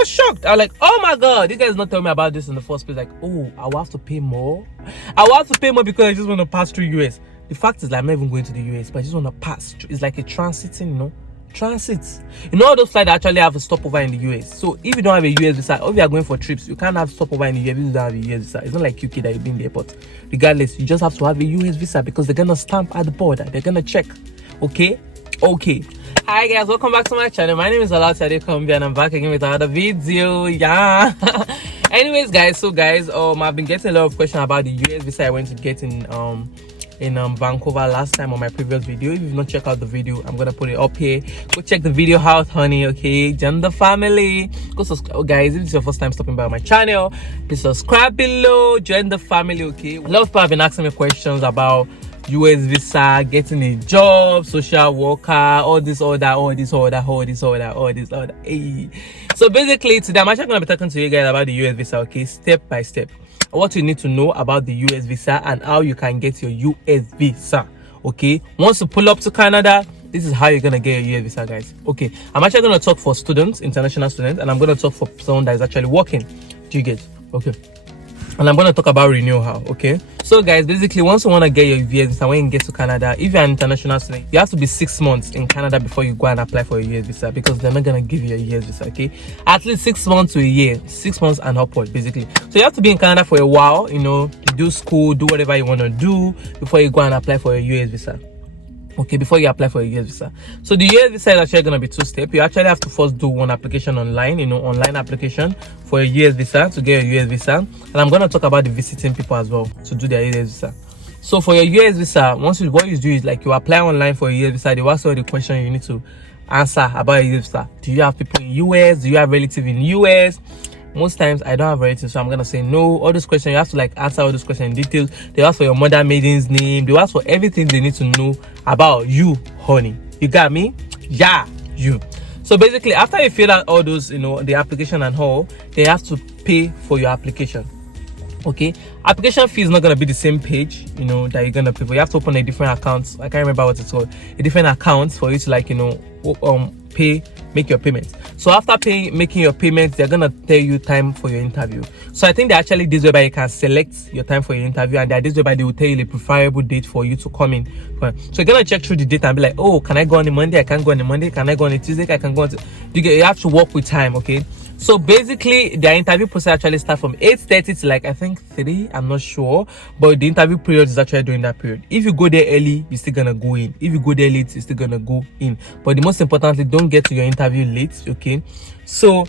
was shocked. I was like, oh my god, you guys not tell me about this in the first place. Like, oh, I will have to pay more. I will have to pay more because I just want to pass through US. The fact is, like, I'm not even going to the US, but I just want to pass through. It's like a transiting, transit. All those flights actually have a stopover in the US. So if you don't have a US visa, or if you are going for trips, you can't have stopover in the US if you don't have a US visa. It's not like UK that you've been in the airport. Regardless, you just have to have a US visa because they're gonna stamp at the border. They're gonna check. Okay. Hi guys, welcome back to my channel. My name is Olaotee, and I'm back again with another video. Yeah. Anyways, guys, I've been getting a lot of questions about the US visa I went to get in Vancouver last time on my previous video. If you've not checked out the video, I'm gonna put it up here. Go check the video out, honey. Okay, join the family. Go subscribe, guys. If it's your first time stopping by my channel, please subscribe below, join the family. Okay, a lot of people have been asking me questions about US visa, getting a job, social worker, all this. Hey. So basically today I'm actually going to be talking to you guys about the US visa, okay, step by step. What you need to know about the US visa and how you can get your US visa. Okay, once you pull up to Canada, this is how you're gonna get your US visa, guys. Okay, I'm actually gonna talk for students, international students, and I'm gonna talk for someone that is actually working. Do you get? Okay. And I'm going to talk about renewal how. Okay, so guys, basically once you want to get your US visa, when you get to Canada, if you're an international student, you have to be 6 months in Canada before you go and apply for your US visa, because they're not going to give you a US visa. Okay, at least 6 months to a year, 6 months and upward, basically. So you have to be in Canada for a while, do school, do whatever you want to do before you go and apply for your US visa. Okay, before you apply for a US visa. So the US visa is actually going to be 2 steps. You actually have to first do one application online, online application for a US visa to get a US visa. And I'm going to talk about the visiting people as well to do their US visa. So for your US visa, what you do is like you apply online for a US visa. They ask all the questions you need to answer about a US visa. Do you have people in US? Do you have relatives in US? Most times I don't have relatives, so I'm gonna say no. All those questions you have to like answer all those questions in details. They ask for your mother maiden's name. They ask for everything they need to know about you, honey. You got me? Yeah, you. So basically, after you fill out all those, the application and all, they have to pay for your application. Okay, application fee is not gonna be the same page, that you're gonna pay for. You have to open a different account. I can't remember what it's called. A different account for you to make your payments. So after making your payments, they're gonna tell you time for your interview. So I think they actually this whereby you can select your time for your interview, and this whereby they will tell you the preferable date for you to come in. So you're gonna check through the date and be like, oh, can I go on a Monday? I can't go on a Monday. Can I go on a Tuesday? I can go on. You have to work with time. Okay. So basically, their interview process actually starts from 8:30 to like I think 3. I'm not sure, but the interview period is actually during that period. If you go there early, you're still gonna go in. If you go there late, you're still gonna go in. But the most importantly, don't get to your interview late. Okay, so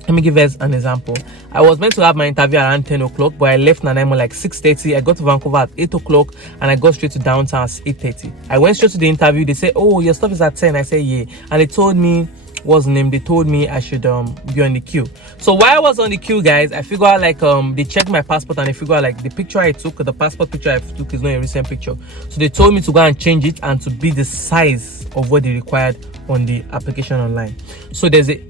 let me give us an example. I was meant to have my interview around 10 o'clock, but I left Nanaimo like 6:30. I got to Vancouver at 8 o'clock, and I got straight to downtown at 8:30. I went straight to the interview. They said, oh, your stuff is at 10. I said, yeah. And they told me, what's the name? They told me I should be on the queue. So while I was on the queue, guys, I figured out like they checked my passport, and they figured out like the picture I took, the passport picture I took is not a recent picture. So they told me to go and change it and to be the size of what they required on the application online. So there's a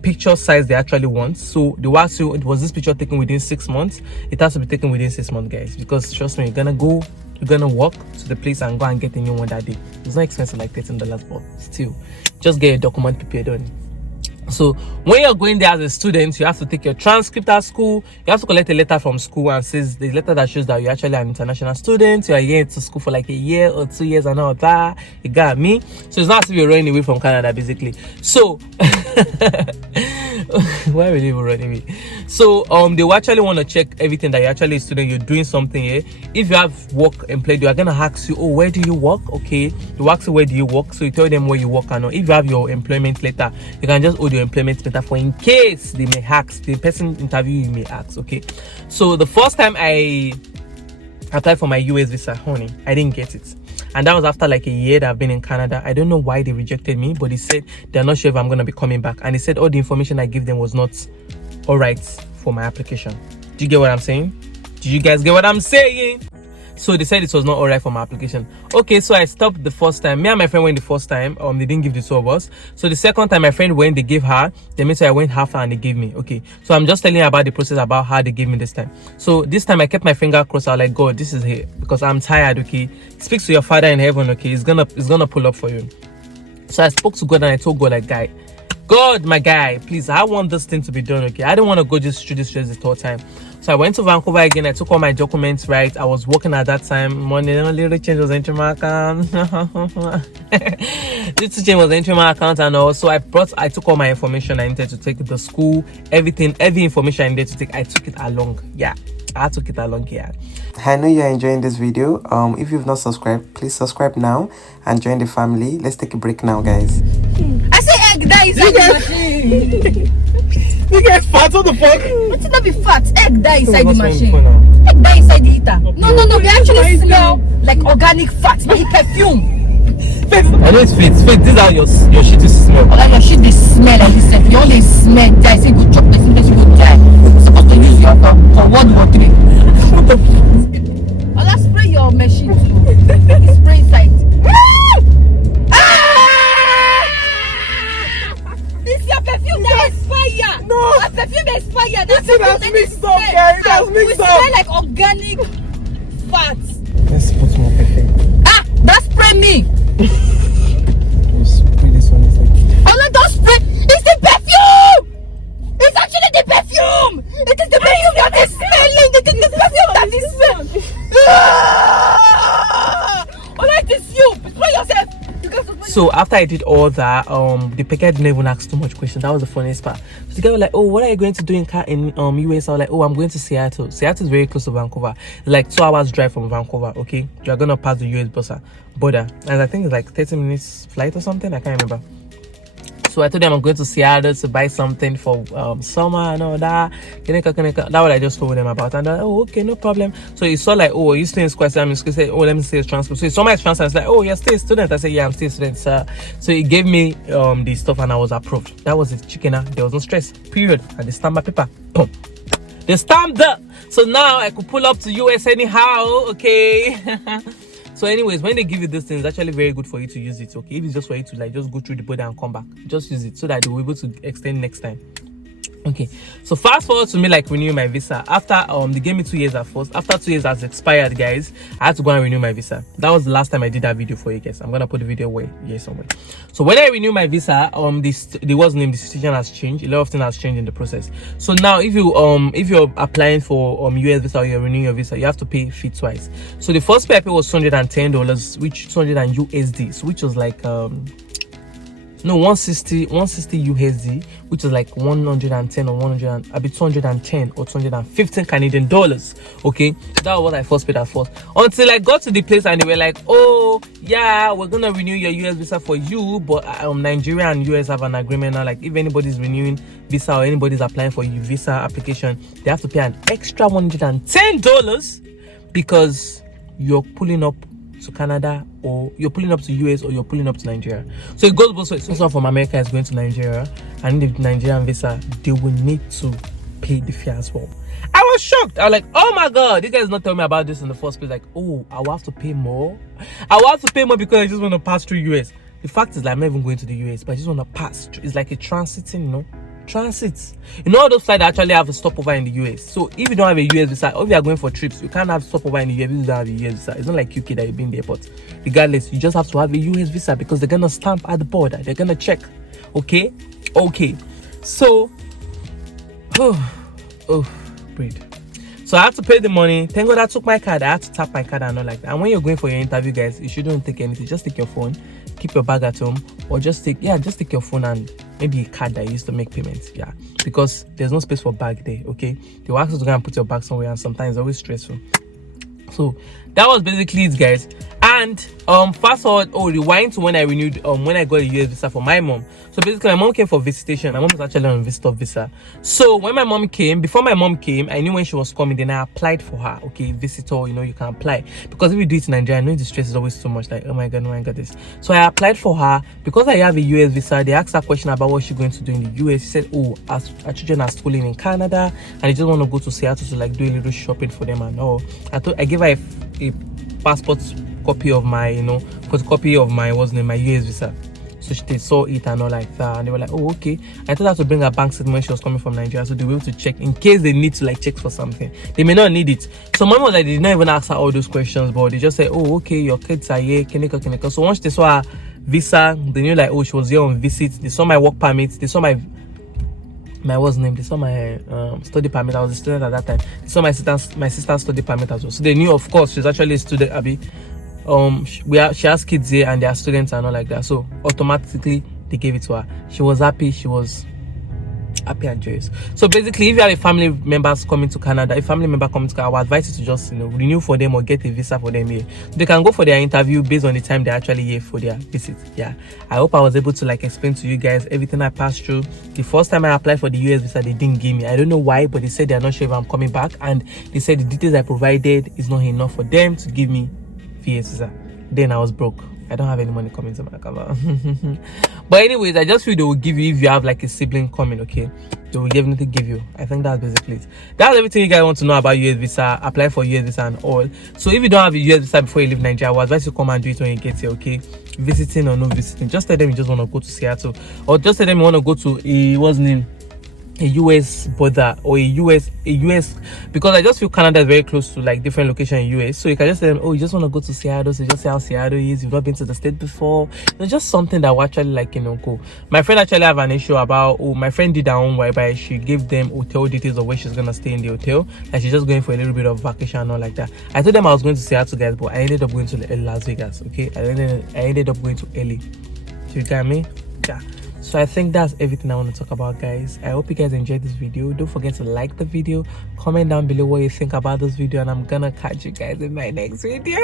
picture size they actually want. So they ask you, was this picture taken within 6 months? It has to be taken within 6 months, guys, because trust me, you're gonna walk to the place and go and get a new one that day. It's not expensive, like $13, but still, just get your document prepared on. So when you're going there as a student, you have to take your transcript at school. You have to collect a letter from school, and says the letter that shows that you're actually an international student. You are here to school for like a year or 2 years and all that. You got me? So it's not as if you're running away from Canada, basically. So why are you running away? So they will actually want to check everything that you're actually a student, you're doing something here. If you have work employed, they are gonna ask you, oh, where do you work? Okay, they ask you where do you work, so you tell them where you work. And if you have your employment letter, you can just hold your employment letter for in case they may ask, the person interview you may ask. Okay, so the first time I applied for my US visa, honey, I didn't get it. And that was after like a year that I've been in Canada. I don't know why they rejected me, but they said they're not sure if I'm going to be coming back. And they said all the information I gave them was not all right for my application. Do you get what I'm saying? Do you guys get what I'm saying? So they said it was not all right for my application. Okay, so I stopped the first time. Me and my friend went the first time. They didn't give the 2 of us. So the second time my friend went, they gave her. They made sure I went half and they gave me. Okay, so I'm just telling you about the process about how they gave me this time. So this time I kept my finger crossed. I was like, God, this is it, because I'm tired. Okay, speak to your Father in heaven. Okay, it's gonna pull up for you. So I spoke to God and I told God, like, guy, God, my guy, please, I want this thing to be done, okay? I don't want to go just through this stress the third time. So I went to Vancouver again. I took all my documents, right? I was working at that time. Money, little change was entering my account. Little change was entering my account, and also I took all my information I needed to take to the school, everything, every information I needed to take. I took it along. Yeah, I took it along here. I know you're enjoying this video. If you've not subscribed, please subscribe now and join the family. Let's take a break now, guys. I say egg that is the machine. You guys fat, what the fuck? What should not be fat? Egg that inside the machine. Egg that inside the heater. No, we actually smell like organic fat, like perfume. I know it's fit. These are your shit is smell. Like your shit is smell like this. You only smell. I say go chop the thing that you go die. You're supposed to use your for 1 or 3. What the fuck? I'll spray your machine too. Spray inside. This is your perfume that expire. No. A perfume expire. That's mixed up, guys. That's mixed up. Smell like organic fat. Let's put more perfume. Don't spray me. Spray this one. Allah, don't spray. It's the perfume. It's actually the perfume. It is the perfume that is smelling. It is the perfume that is smelling. Allah, it is you. Spray yourself. So after I did all that, the picker didn't even ask too much questions. That was the funniest part. So the guy was like, "Oh, what are you going to do in US?" I was like, "Oh, I'm going to Seattle. Seattle is very close to Vancouver. It's like 2 hours drive from Vancouver. Okay, you're gonna pass the US border, and I think it's like 30 minutes flight or something. I can't remember." So I told them I'm going to Seattle to buy something for summer and all that. That's what I just told them about. And they're like, "Oh, okay, no problem." So he saw like, "Oh, you stay in Square." I'm going to say, "Oh, let me say it's transport." So he saw my transfer. I was like, "Oh, you're still a student." I said, "Yeah, I'm still a student, sir." So he gave me the stuff and I was approved. That was it, chicken. There was no stress. Period. And they stamped my paper. Boom. They stamped that. So now I could pull up to US anyhow. Okay. So anyways, when they give you this thing, it's actually very good for you to use it, okay? If it's just for you to like just go through the border and come back, just use it so that you'll be able to extend next time. Okay, so fast forward to me like renewing my visa. After they gave me 2 years at first. After 2 years has expired, guys, I had to go and renew my visa. That was the last time I did that video for you guys. I'm gonna put the video away here somewhere. So when I renew my visa, the situation has changed. A lot of things has changed in the process. So now if you're applying for US visa or you're renewing your visa, you have to pay fee twice. So the first pay I paid was $210, which 200 USD, so which was like 160 USD, which is like 110 or 100, a bit 210 or 215 Canadian dollars. Okay, that was what I first paid at first, until I got to the place and they were like, "Oh yeah, we're gonna renew your US visa for you, but Nigeria and US have an agreement now, like if anybody's renewing visa or anybody's applying for your visa application, they have to pay an extra $110 because you're pulling up to Canada, or you're pulling up to US, or you're pulling up to Nigeria." So it goes both ways. Someone from America is going to Nigeria, and the Nigerian visa, they will need to pay the fee as well. I was shocked. I was like, "Oh my god, you guys not tell me about this in the first place." Like, "Oh, I will have to pay more. I will have to pay more because I just want to pass through US." The fact is, like, I'm not even going to the US, but I just want to pass through. It's like a transiting, you know. Transit. All those flights actually have a stopover in the US. So if you don't have a US visa, or if you are going for trips, you can't have stopover in the US if you don't have a US visa. It's not like UK that you've been there, but regardless, you just have to have a US visa because they're gonna stamp at the border. They're gonna check. Okay. So breathe. So I have to pay the money. Thank God I took my card. I had to tap my card and all like that. And when you're going for your interview, guys, you shouldn't take anything. Just take your phone, keep your bag at home, or just take your phone and maybe a card that you used to make payments. Yeah, because there's no space for bag there. Okay, they will ask you to go and put your bag somewhere, and sometimes it's always stressful. So that was basically it, guys. And fast forward, rewind to when I renewed when I got a US visa for my mom. So basically, my mom came for visitation. My mom was actually on a visitor visa. So when my mom came, before my mom came, I knew when she was coming. Then I applied for her. Okay, visitor, you can apply, because if you do it in Nigeria, I know the stress is always too much. Like, oh my god, this. So I applied for her because I have a US visa. They asked her a question about what she's going to do in the US. She said, "Oh, our children are schooling in Canada, and they just want to go to Seattle to like do a little shopping for them and all." I gave her a passport copy of my, photocopy of my my US visa. So they saw it and all like that, and they were like, "Oh, okay." I told her to bring her bank statement when she was coming from Nigeria, so they were able to check in case they need to like check for something. They may not need it. So mom was like, they did not even ask her all those questions, but they just said, "Oh, okay, your kids are here, Keneka." So once they saw her visa. They knew like, oh, she was here on visit. They saw my work permit. They saw my what's name? They saw my study permit. I was a student at that time. They saw my sister's study permit as well. So they knew, of course, she's actually a student. Abby, she has kids here and they are students and all like that. So automatically they gave it to her. She was happy. She was happy and joyous. So basically, if you have a family members coming to Canada, a family member coming to Canada, I would advise you to just renew for them or get a visa for them here. So they can go for their interview based on the time they're actually here for their visit. Yeah, I hope I was able to like explain to you guys everything I passed through. The first time I applied for the US visa, they didn't give me. I don't know why, but they said they're not sure if I'm coming back, and they said the details I provided is not enough for them to give me VS visa. Then I was broke. I don't have any money coming to my account. But anyways, I just feel they will give you if you have like a sibling coming, okay? They will definitely give you. I think that's basically it. That's everything you guys want to know about US visa, apply for US visa and all. So if you don't have a US visa before you leave Nigeria, I would advise you to come and do it when you get here, okay? Visiting or no visiting. Just tell them you just want to go to Seattle. Or just tell them you want to go to what's the name? A US border or a US, because I just feel Canada is very close to like different locations in US. So you can just say, oh, you just want to go to Seattle, so just say how Seattle is. You've not been to the state before. Just something that will actually like go. My friend actually have an issue about, my friend did her own whereby she gave them hotel details of where she's gonna stay in the hotel, and she's just going for a little bit of vacation and all like that. I told them I was going to Seattle, guys, but I ended up going to Las Vegas. Okay, I ended up going to LA. So you got me? Yeah. So I think that's everything I want to talk about, guys. I hope you guys enjoyed this video. Don't forget to like the video, comment down below what you think about this video, and I'm gonna catch you guys in my next video.